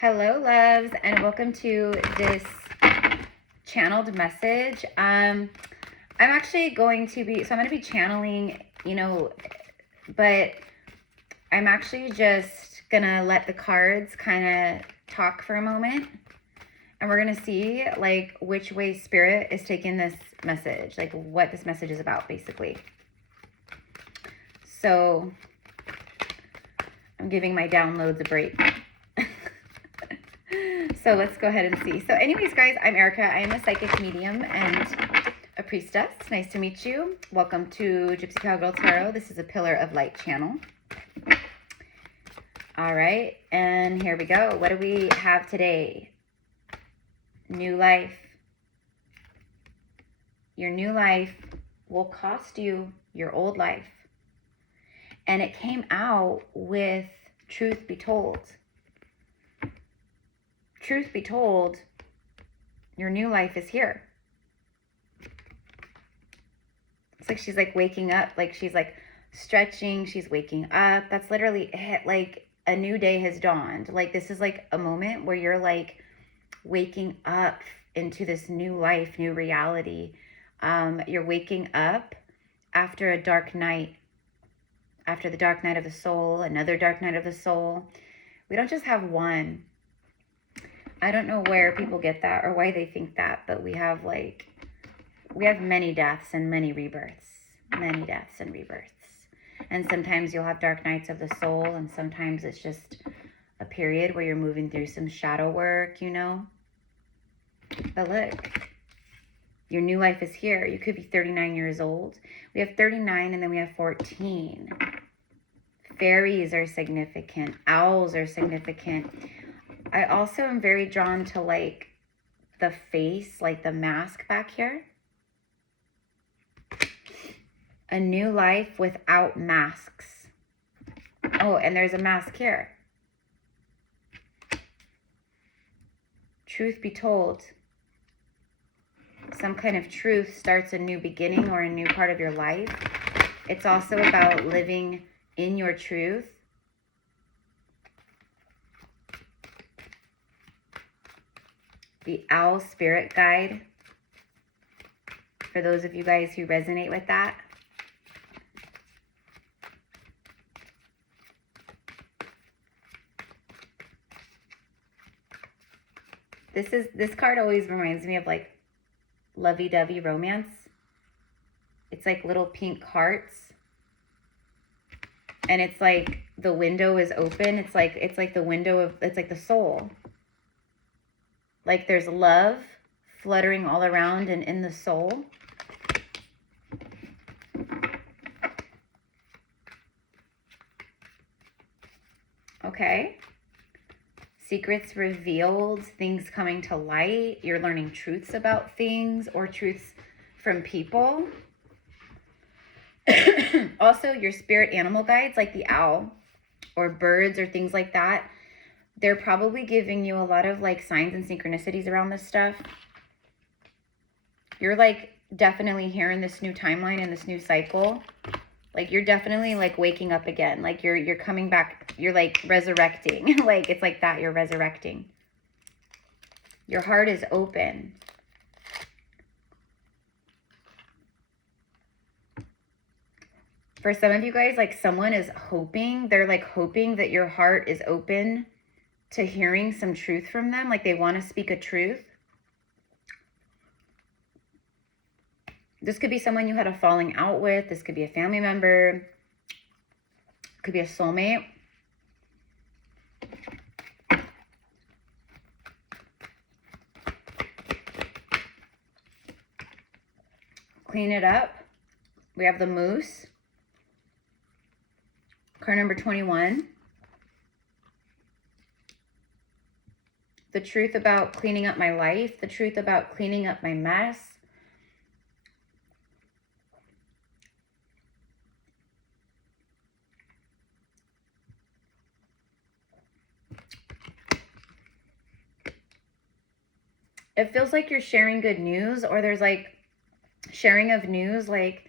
Hello, loves, and welcome to this channeled message. I'm actually going to be, I'm going to be channeling, but I'm actually just going to let the cards kind of talk for a moment. And we're going to see, like, which way Spirit is taking this message, like, what this message is about, basically. So, I'm giving my downloads a break. So let's go ahead and see. So anyways, guys, I'm Erica. I am a psychic medium and a priestess. Nice to meet you. Welcome to Gypsy Cowgirl Tarot. This is a Pillar of Light channel. All right, and here we go. What do we have today? New life. Your new life will cost you your old life. And it came out with truth be told. Truth be told, your new life is here. It's like she's like waking up, like she's like stretching, she's waking up. That's literally it. Like a new day has dawned. Like this is like a moment where you're like waking up into this new life, new reality. You're waking up after a dark night, after the dark night of the soul, another dark night of the soul. We don't just have one. I don't know where people get that or why they think that, but we have many deaths and many rebirths, many deaths and rebirths. And sometimes you'll have dark nights of the soul, and sometimes it's just a period where you're moving through some shadow work, But look, your new life is here. You could be 39 years old. We have 39 and then we have 14. Fairies are significant. Owls are significant. I also am very drawn to like the face, like the mask back here. A new life without masks. Oh, and there's a mask here. Truth be told, some kind of truth starts a new beginning or a new part of your life. It's also about living in your truth. The Owl Spirit Guide, for those of you guys who resonate with that. This card always reminds me of like lovey-dovey romance. It's like little pink hearts. And it's like the window is open. It's like the window of, it's like the soul. Like there's love fluttering all around and in the soul. Okay. Secrets revealed, things coming to light. You're learning truths about things or truths from people. Also, your spirit animal guides, like the owl or birds or things like that, they're probably giving you a lot of like signs and synchronicities around this stuff. You're like definitely here in this new timeline and this new cycle. Like you're definitely like waking up again. Like you're coming back. You're like resurrecting. Like it's like that. You're resurrecting. Your heart is open. For some of you guys, like someone is hoping, they're like hoping that your heart is open to hearing some truth from them. Like they want to speak a truth. This could be someone you had a falling out with. This could be a family member. Could be a soulmate. Clean it up. We have the moose. Card number 21. The truth about cleaning up my life. The truth about cleaning up my mess. It feels like you're sharing good news, or there's like sharing of news, like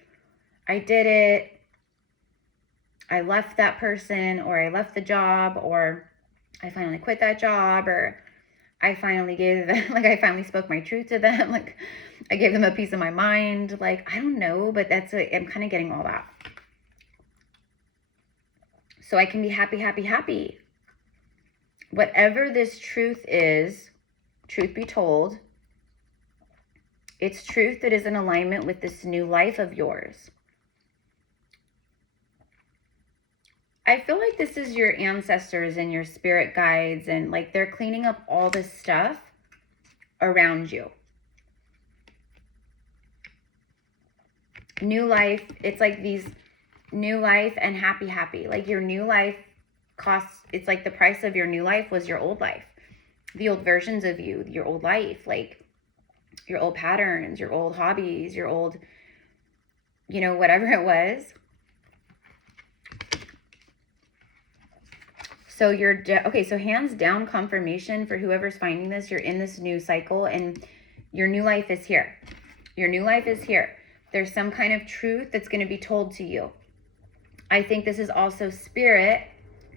I did it, I left that person, or I left the job, or I finally quit that job, or I finally gave them, like, I finally spoke my truth to them. Like, I gave them a piece of my mind. Like, I don't know, but I'm kind of getting all that. So I can be happy, happy, happy. Whatever this truth is, truth be told, it's truth that is in alignment with this new life of yours. I feel like this is your ancestors and your spirit guides, and like they're cleaning up all this stuff around you. New life, it's like these new life and happy, happy. Like your new life costs, it's like the price of your new life was your old life. The old versions of you, your old life, like your old patterns, your old hobbies, your old, you know, whatever it was. So okay, so hands down confirmation for whoever's finding this, you're in this new cycle and your new life is here. Your new life is here. There's some kind of truth that's going to be told to you. I think this is also spirit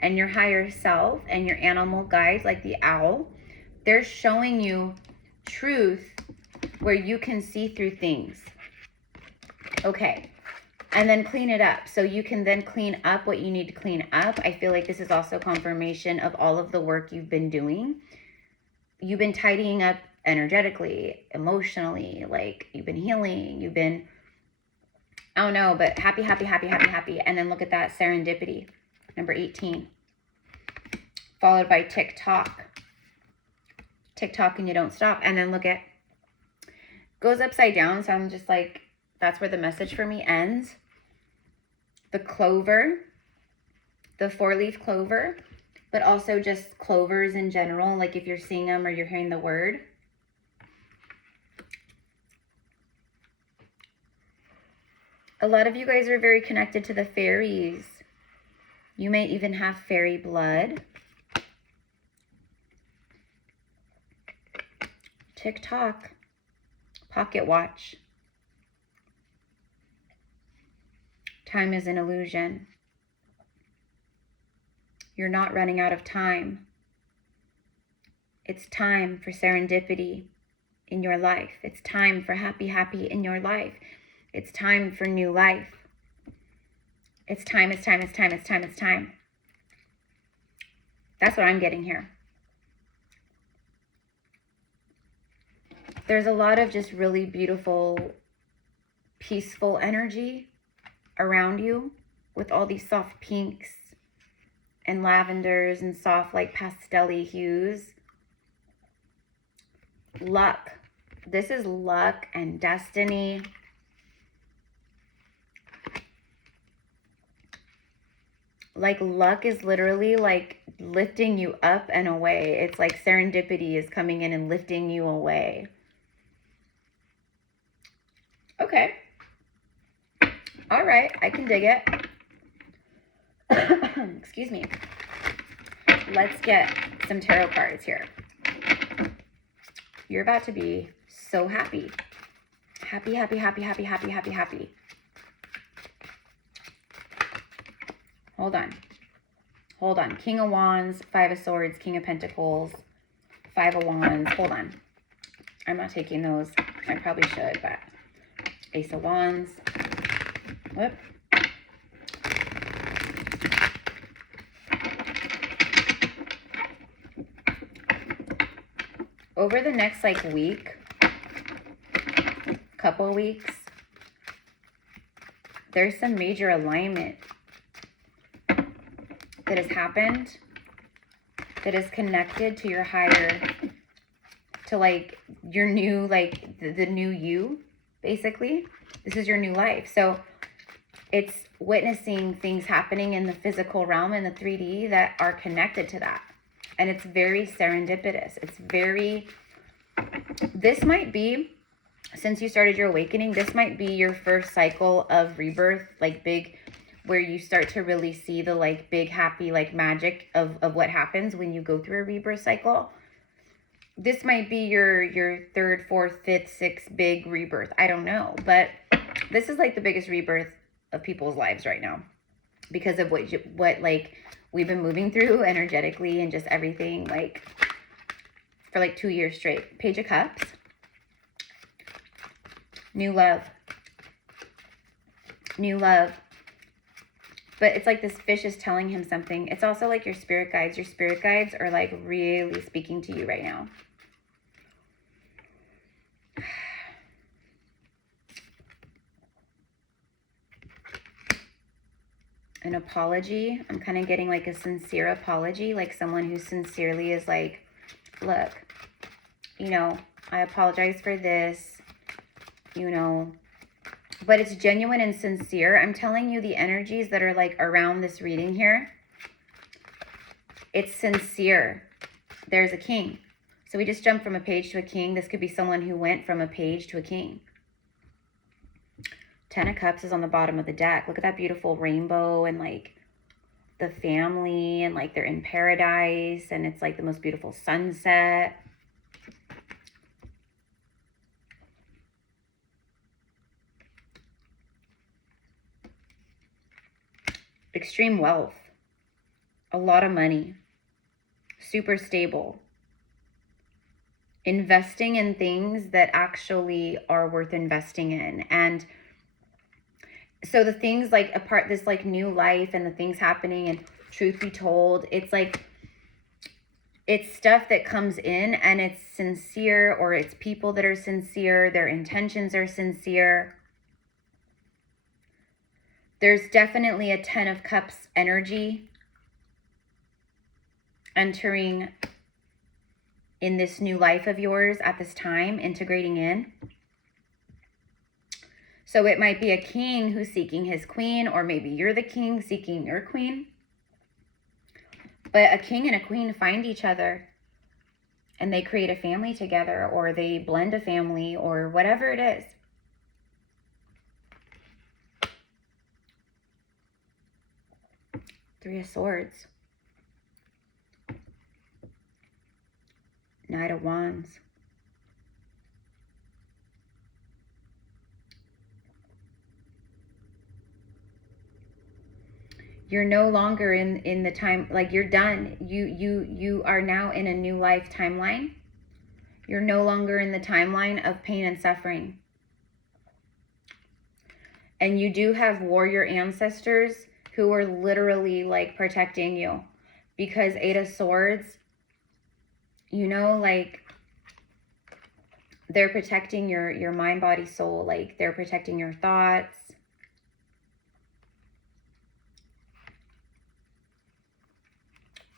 and your higher self and your animal guides, like the owl. They're showing you truth where you can see through things. Okay. And then clean it up. So you can then clean up what you need to clean up. I feel like this is also confirmation of all of the work you've been doing. You've been tidying up energetically, emotionally, like you've been healing, you've been, I don't know, but happy, happy, happy, happy, happy. And then look at that serendipity, number 18, followed by tick-tock. Tick-tock and you don't stop. And then look at, goes upside down. So I'm just like, that's where the message for me ends. The clover, the 4-leaf clover, but also just clovers in general, like if you're seeing them or you're hearing the word. A lot of you guys are very connected to the fairies. You may even have fairy blood. Tick-tock, pocket watch. Time is an illusion. You're not running out of time. It's time for serendipity in your life. It's time for happy, happy in your life. It's time for new life. It's time, it's time, it's time, it's time, it's time. That's what I'm getting here. There's a lot of just really beautiful, peaceful energy around you with all these soft pinks and lavenders and soft like pastel-y hues. Luck. This is luck and destiny. Like luck is literally like lifting you up and away. It's like serendipity is coming in and lifting you away. Okay. All right, I can dig it. Excuse me. Let's get some tarot cards here. You're about to be so happy. Happy, happy, happy, happy, happy, happy, happy. Hold on. Hold on. King of Wands, 5 of Swords, King of Pentacles, 5 of Wands. Hold on. I'm not taking those. I probably should, but Ace of Wands. Whoop. Over the next like week, couple of weeks, there's some major alignment that has happened that is connected to your higher, to like your new, like the new you, basically. This is your new life. So it's witnessing things happening in the physical realm, in the 3D, that are connected to that. And it's very serendipitous. It's very, this might be, since you started your awakening, this might be your first cycle of rebirth, like big, where you start to really see the like big, happy, like magic of what happens when you go through a rebirth cycle. This might be your 3rd, 4th, 5th, 6th big rebirth. I don't know. But this is like the biggest rebirth of people's lives right now, because of what we've been moving through energetically and just everything, like, for like 2 years straight. Page of Cups. New love. New love. But it's like this fish is telling him something. It's also like your spirit guides. Your spirit guides are like really speaking to you right now. An apology. I'm kind of getting like a sincere apology, like someone who sincerely is like, look, you know, I apologize for this, you know, but it's genuine and sincere. I'm telling you the energies that are like around this reading here. It's sincere. There's a king. So we just jumped from a page to a king. This could be someone who went from a page to a king. 10 of Cups is on the bottom of the deck. Look at that beautiful rainbow and like the family and like they're in paradise and it's like the most beautiful sunset. Extreme wealth. A lot of money. Super stable. Investing in things that actually are worth investing in. And so the things like apart this like new life and the things happening and truth be told, it's like, it's stuff that comes in and it's sincere, or it's people that are sincere. Their intentions are sincere. There's definitely a 10 of Cups energy entering in this new life of yours at this time, integrating in. So it might be a king who's seeking his queen, or maybe you're the king seeking your queen. But a king and a queen find each other and they create a family together, or they blend a family, or whatever it is. Three of Swords. Knight of Wands. You're no longer in the time, like you're done. You are now in a new life timeline. You're no longer in the timeline of pain and suffering. And you do have warrior ancestors who are literally like protecting you, because 8 of Swords, you know, like they're protecting your mind, body, soul. Like they're protecting your thoughts.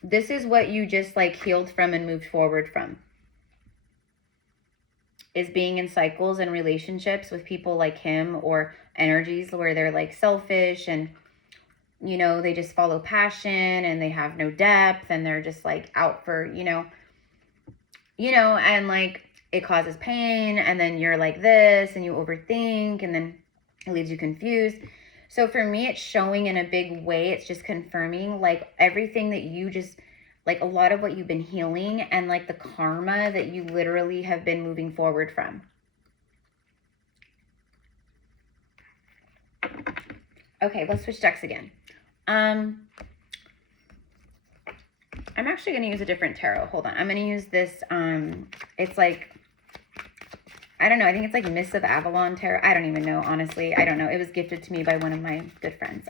This is what you just like healed from and moved forward from, is being in cycles and relationships with people like him, or energies where they're like selfish and, you know, they just follow passion and they have no depth and they're just like out for, you know, and like it causes pain, and then you're like this and you overthink and then it leaves you confused. So for me, it's showing in a big way. It's just confirming like everything that you just, like a lot of what you've been healing and like the karma that you literally have been moving forward from. Okay, let's switch decks again. I'm actually going to use a different tarot. Hold on. I'm going to use this. It's like, I don't know. I think it's like Miss of Avalon tarot. I don't even know, honestly. I don't know. It was gifted to me by one of my good friends.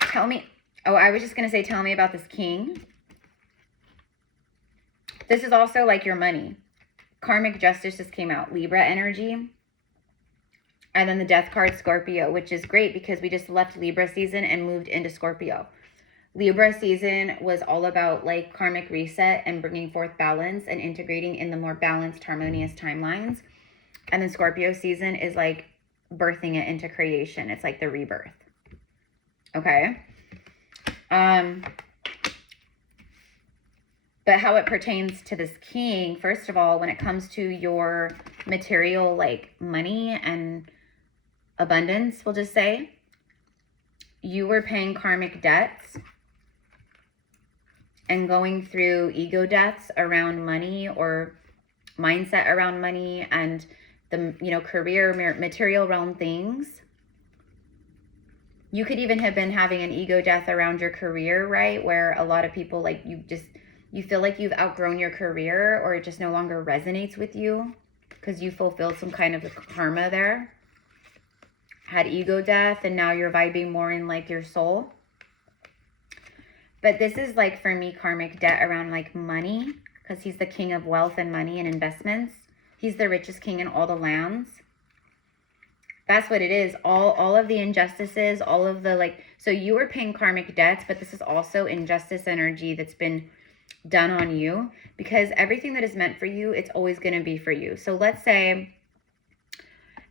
Tell me. Oh, I was just going to say, tell me about this king. This is also like your money. Karmic Justice just came out. Libra energy. And then the Death card, Scorpio, which is great because we just left Libra season and moved into Scorpio. Libra season was all about like karmic reset and bringing forth balance and integrating in the more balanced, harmonious timelines. And then Scorpio season is like birthing it into creation. It's like the rebirth. Okay. But how it pertains to this king, first of all, when it comes to your material, like money and abundance, we'll just say, you were paying karmic debts and going through ego deaths around money, or mindset around money and the, you know, career, material realm things. You could even have been having an ego death around your career, right? Where a lot of people, like, you feel like you've outgrown your career, or it just no longer resonates with you because you fulfilled some kind of karma there. Had ego death, and now you're vibing more in like your soul. But this is like, for me, karmic debt around like money, because he's the king of wealth and money and investments. He's the richest king in all the lands. That's what it is. All of the injustices, all of the like, so you were paying karmic debts, but this is also injustice energy that's been done on you, because everything that is meant for you, it's always going to be for you. So let's say,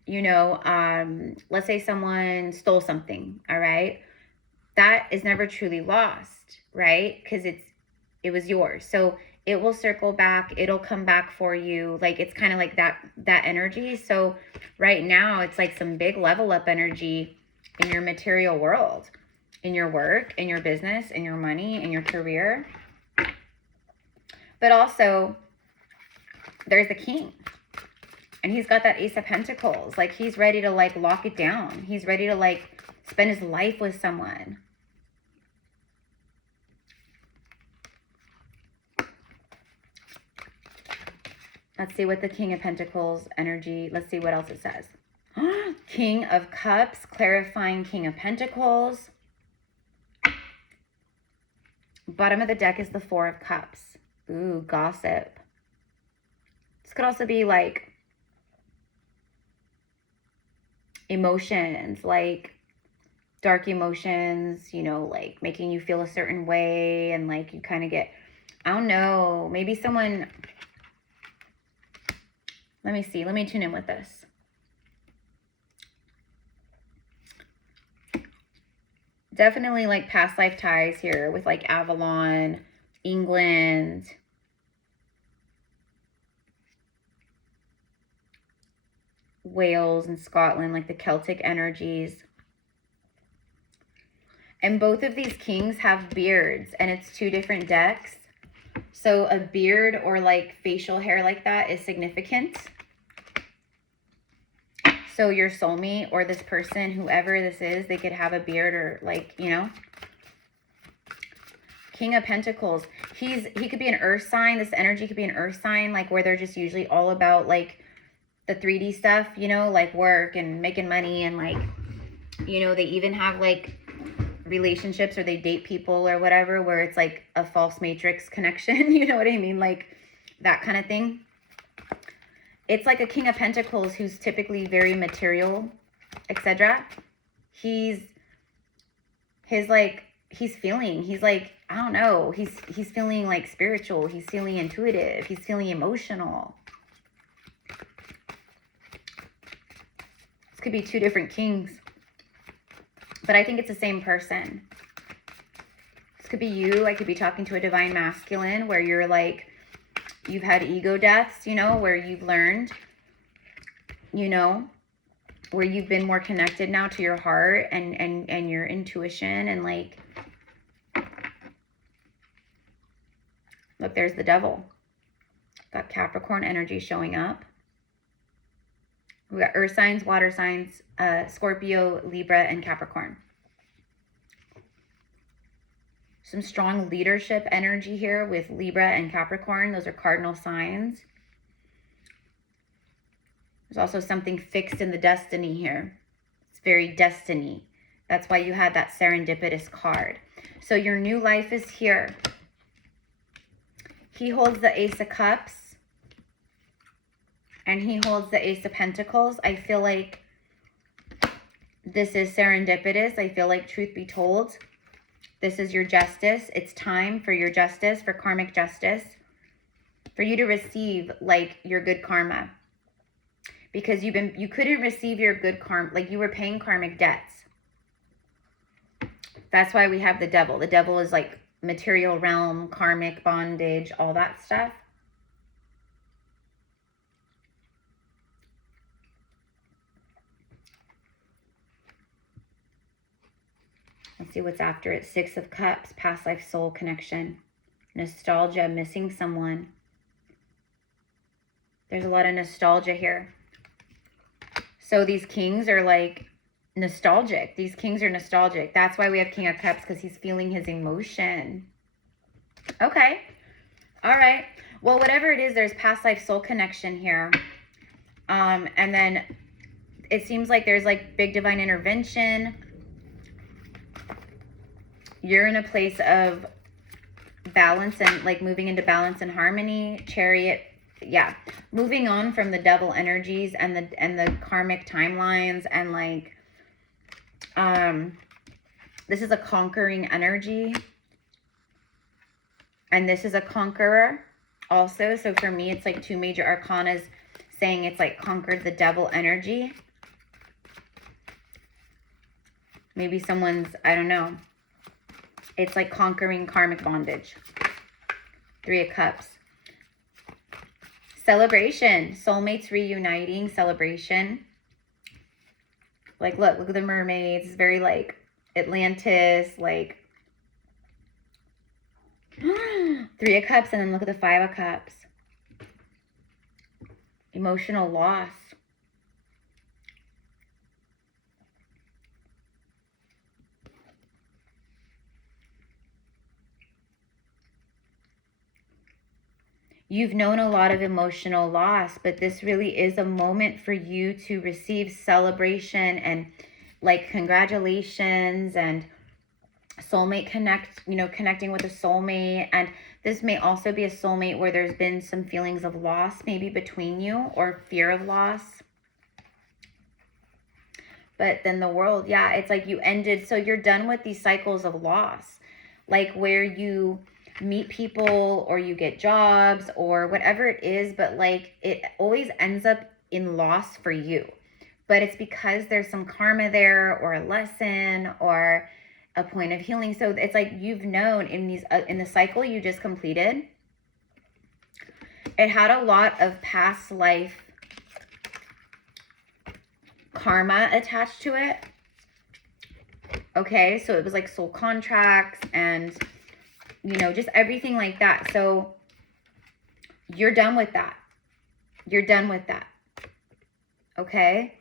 you know, let's say someone stole something, all right? That is never truly lost, right? Because it was yours. So it will circle back. It'll come back for you. Like, it's kind of like that energy. So right now it's like some big level up energy in your material world, in your work, in your business, in your money, in your career. But also there's the king, and he's got that Ace of Pentacles. Like, he's ready to like lock it down. He's ready to like spend his life with someone. Let's see what the King of Pentacles energy, let's see what else it says. King of Cups, clarifying King of Pentacles. Bottom of the deck is the Four of Cups. Ooh, gossip. This could also be like emotions, like dark emotions, you know, like making you feel a certain way, and like you kind of get, I don't know, maybe someone, let me see, let me tune in with this. Definitely like past life ties here with like Avalon, England. Wales and Scotland, like the Celtic energies. And both of these kings have beards, and it's two different decks. So a beard or like facial hair like that is significant. So your soulmate or this person, whoever this is, they could have a beard, or like, you know. King of Pentacles. He could be an earth sign. This energy could be an earth sign, like where they're just usually all about like the 3D stuff, you know, like work and making money, and like, you know, they even have like relationships, or they date people or whatever, where it's like a false matrix connection. You know what I mean? Like that kind of thing. It's like a King of Pentacles who's typically very material, etc. He's like, he's like, I don't know, he's feeling like spiritual, he's feeling intuitive, he's feeling emotional. This could be two different kings, but I think it's the same person. This could be you. I could be talking to a divine masculine, where you're like, you've had ego deaths, you know, where you've learned, you know, where you've been more connected now to your heart and your intuition, and like, look, there's the Devil. Got Capricorn energy showing up. We got earth signs, water signs, Scorpio, Libra, and Capricorn. Some strong leadership energy here with Libra and Capricorn. Those are cardinal signs. There's also something fixed in the destiny here. It's very destiny. That's why you had that serendipitous card. So your new life is here. He holds the Ace of Cups, and he holds the Ace of Pentacles. I feel like this is serendipitous. I feel like, truth be told, this is your justice. It's time for your justice, for karmic justice, for you to receive like your good karma, because you couldn't receive your good karma, like you were paying karmic debts. That's why we have the Devil. The Devil is like material realm, karmic bondage, all that stuff. Let's see what's after it. Six of Cups, past life soul connection, nostalgia, missing someone. There's a lot of nostalgia here. So these kings are like nostalgic. These kings are nostalgic. That's why we have King of Cups, because he's feeling his emotion. Okay. All right. Well, whatever it is, there's past life soul connection here. And then it seems like there's like big divine intervention. You're in a place of balance and like moving into balance and harmony. Chariot. Yeah. Moving on from the devil energies and the karmic timelines, and like, this is a conquering energy. And this is a conqueror also. So for me, it's like 2 major arcanas saying it's like conquered the devil energy. Maybe someone's, I don't know. It's like conquering karmic bondage. 3 of Cups. Celebration. Soulmates reuniting. Celebration. Like, look at the mermaids. It's very like Atlantis, like 3 of Cups, and then look at the 5 of Cups. Emotional loss. You've known a lot of emotional loss, but this really is a moment for you to receive celebration and like congratulations and soulmate connecting with a soulmate. And this may also be a soulmate where there's been some feelings of loss maybe between you, or fear of loss. But then the world, yeah, it's like you ended, so you're done with these cycles of loss, like where you meet people or you get jobs or whatever it is, but like it always ends up in loss for you. But it's because there's some karma there, or a lesson, or a point of healing. So it's like you've known in these in the cycle you just completed, it had a lot of past life karma attached to it. Okay, so it was like soul contracts and just everything like that. So you're done with that. You're done with that. Okay,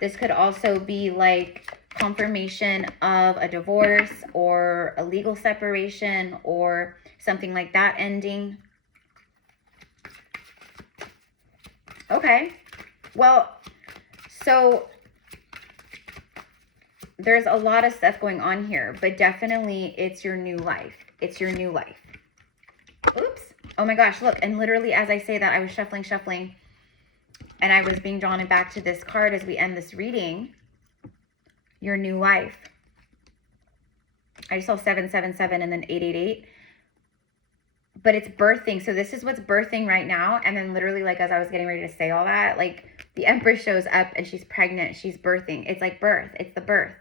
this could also be like confirmation of a divorce or a legal separation or something like that ending. Okay, well, so there's a lot of stuff going on here, but definitely it's your new life. It's your new life. Oops. Oh my gosh, look. And literally as I say that, I was shuffling, and I was being drawn back to this card as we end this reading. Your new life. I just saw 777 and then 888. But it's birthing. So this is what's birthing right now. And then literally, like, as I was getting ready to say all that, like, the Empress shows up and she's pregnant. She's birthing. It's like birth. It's the birth.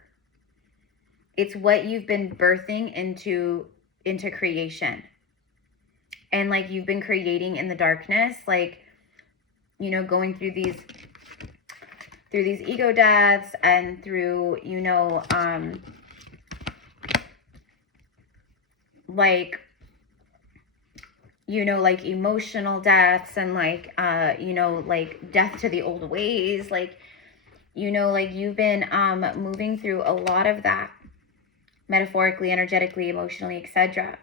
It's what you've been birthing into creation. And, like, you've been creating in the darkness. Like, going through these ego deaths and through, like emotional deaths and like, like death to the old ways. Like, like you've been moving through a lot of that metaphorically, energetically, emotionally, etc.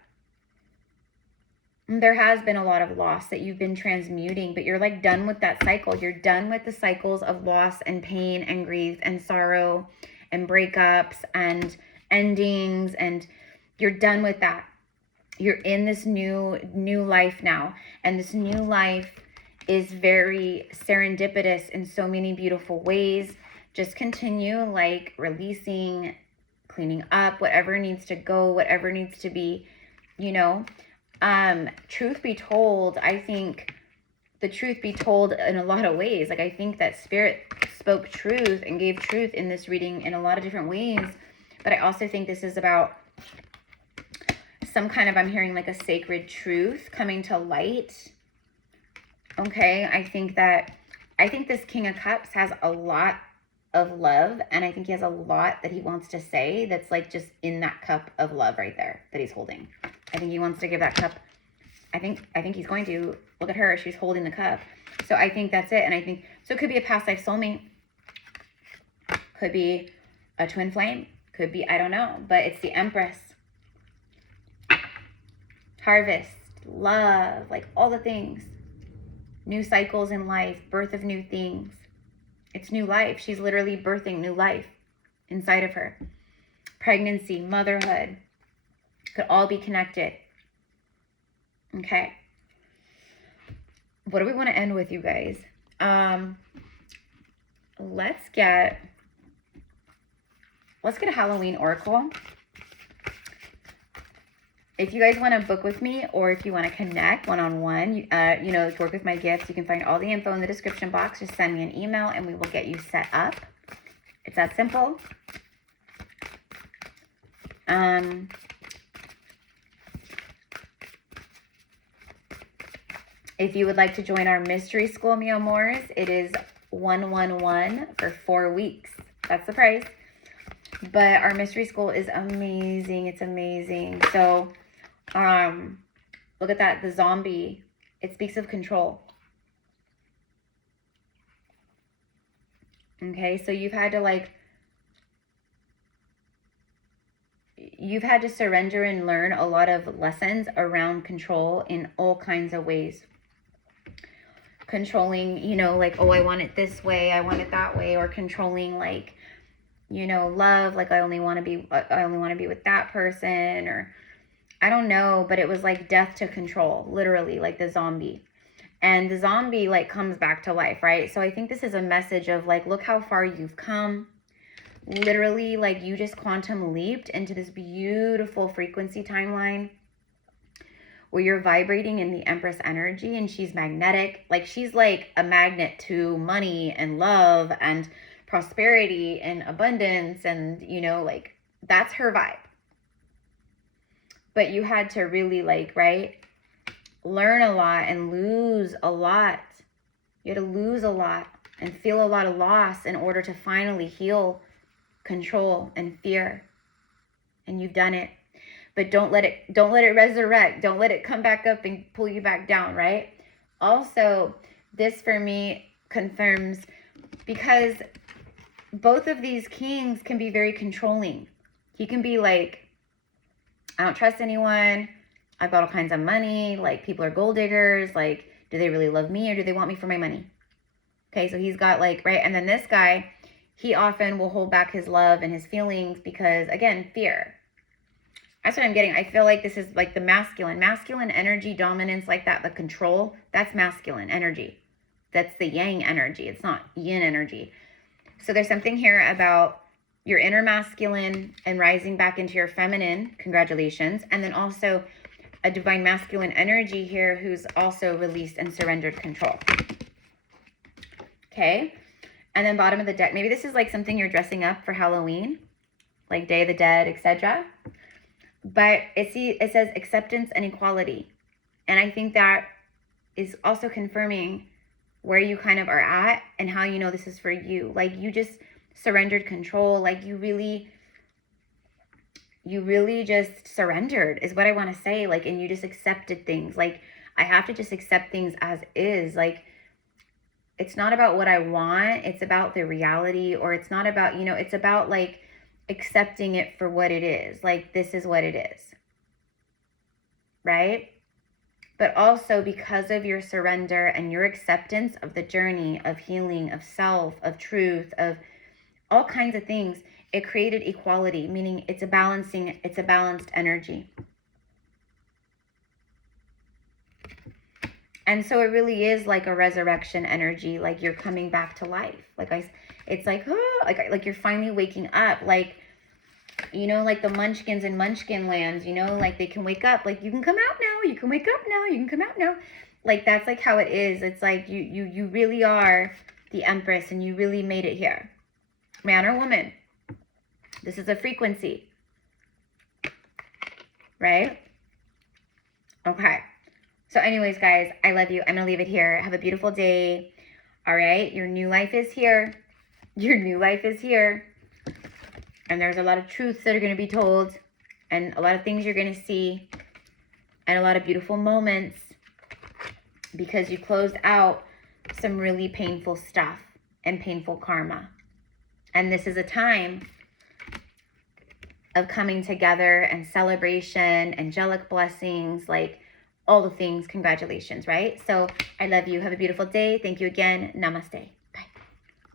There has been a lot of loss that you've been transmuting, but you're like done with that cycle. You're done with the cycles of loss and pain and grief and sorrow and breakups and endings, and you're done with that. You're in this new life now, and this new life is very serendipitous in so many beautiful ways. Just continue like releasing, cleaning up, whatever needs to go, whatever needs to be, truth be told, I think the truth be told in a lot of ways. Like, I think that Spirit spoke truth and gave truth in this reading in a lot of different ways. But I also think this is about some kind of, I'm hearing like a sacred truth coming to light. Okay, I think this King of Cups has a lot of love, and I think he has a lot that he wants to say that's like just in that cup of love right there that he's holding. I think he wants to give that cup. I think he's going to. Look at her. She's holding the cup. So I think that's it. And I think, so it could be a past life soulmate. Could be, a twin flame. Could be, I don't know. But it's the Empress. Harvest, love, like all the things. New cycles in life, birth of new things. It's new life. She's literally birthing new life inside of her. Pregnancy, motherhood, could all be connected. Okay. What do we want to end with, you guys? Let's get a Halloween oracle. If you guys want to book with me, or if you want to connect one-on-one, you know, work with my gifts, you can find all the info in the description box. Just send me an email and we will get you set up. It's that simple. If you would like to join our mystery school, mi amores, it is 111 for 4 weeks. That's the price. But our mystery school is amazing. It's amazing. So, look at that. The zombie. It speaks of control. Okay, so you've had to surrender and learn a lot of lessons around control in all kinds of ways. Controlling, you know, like, oh, I want it this way, I want it that way, or controlling, like, you know, love, like I only want to be with that person, or I don't know, but it was like death to control, literally, like the zombie. And the zombie like comes back to life, right? So I think this is a message of like, look how far you've come. Literally, like you just quantum leaped into this beautiful frequency timeline where you're vibrating in the Empress energy, and she's magnetic. Like she's like a magnet to money and love and prosperity and abundance, and you know, like that's her vibe. But you had to really like, right, learn a lot and lose a lot. You had to lose a lot and feel a lot of loss in order to finally heal control and fear. And you've done it. But don't let it resurrect. Don't let it come back up and pull you back down, right? Also, this for me confirms, because both of these kings can be very controlling. He can be like, I don't trust anyone. I've got all kinds of money. Like, people are gold diggers. Like, do they really love me or do they want me for my money? Okay, so he's got like, right? And then this guy, he often will hold back his love and his feelings because, again, fear. That's what I'm getting. I feel like this is like the masculine energy, dominance, like that, the control. That's masculine energy. That's the yang energy. It's not yin energy. So there's something here about your inner masculine and rising back into your feminine. Congratulations. And then also a divine masculine energy here who's also released and surrendered control. Okay. And then bottom of the deck. Maybe this is like something you're dressing up for Halloween, like Day of the Dead, etc. But it says acceptance and equality. And I think that is also confirming where you kind of are at and how you know this is for you. Like you just surrendered control. Like you really just surrendered is what I want to say. Like, and you just accepted things. Like, I have to just accept things as is. Like, it's not about what I want. It's about the reality, or it's not about, you know, it's about like accepting it for what it is. Like, this is what it is. Right? But also because of your surrender and your acceptance of the journey of healing, of self, of truth, of all kinds of things, it created equality, meaning it's a balanced energy. And so it really is like a resurrection energy, like you're coming back to life. It's like, oh, like you're finally waking up, like, you know, like the munchkins in Munchkin lands, you know, like they can wake up, like you can come out now, you can wake up now, you can come out now. Like that's like how it is. It's like you really are the Empress and you really made it here. Man or woman. This is a frequency. Right? Okay. So anyways, guys, I love you. I'm going to leave it here. Have a beautiful day. All right? Your new life is here. Your new life is here. And there's a lot of truths that are going to be told. And a lot of things you're going to see. And a lot of beautiful moments. Because you closed out some really painful stuff. And painful karma. And this is a time of coming together and celebration, angelic blessings, like all the things. Congratulations, right? So I love you. Have a beautiful day. Thank you again. Namaste.